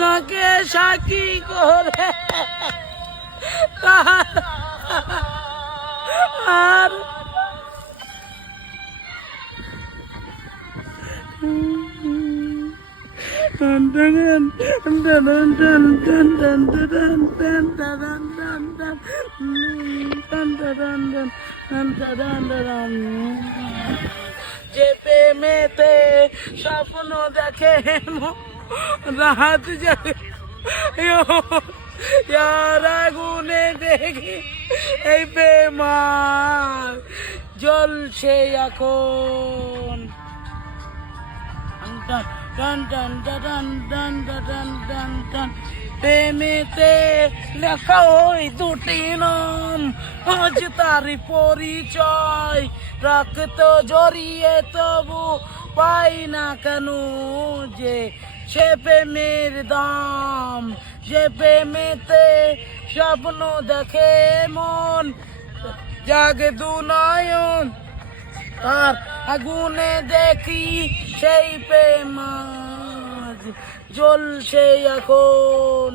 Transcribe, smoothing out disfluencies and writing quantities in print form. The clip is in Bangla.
নাকে সাক্ষী করে আর যে প্রেমেতে স্বপ্ন দেখে রাত যাবে আগুনে দেখি এই প্রেমার জ্বলছে এখন টান টান টান টান টান টান টান প্রেমেতে লেখা ওই দুটি নাম আজ তারই পরিচয় রক্ত জড়িয়ে তবু পাই না কেন যে সে প্রেমের দাম যে প্রেমেতে স্বপ্ন দেখে মন জাগে দু নয়ন তার আগুনে দেখি সেই প্রেম আজ জ্বলছে এখন।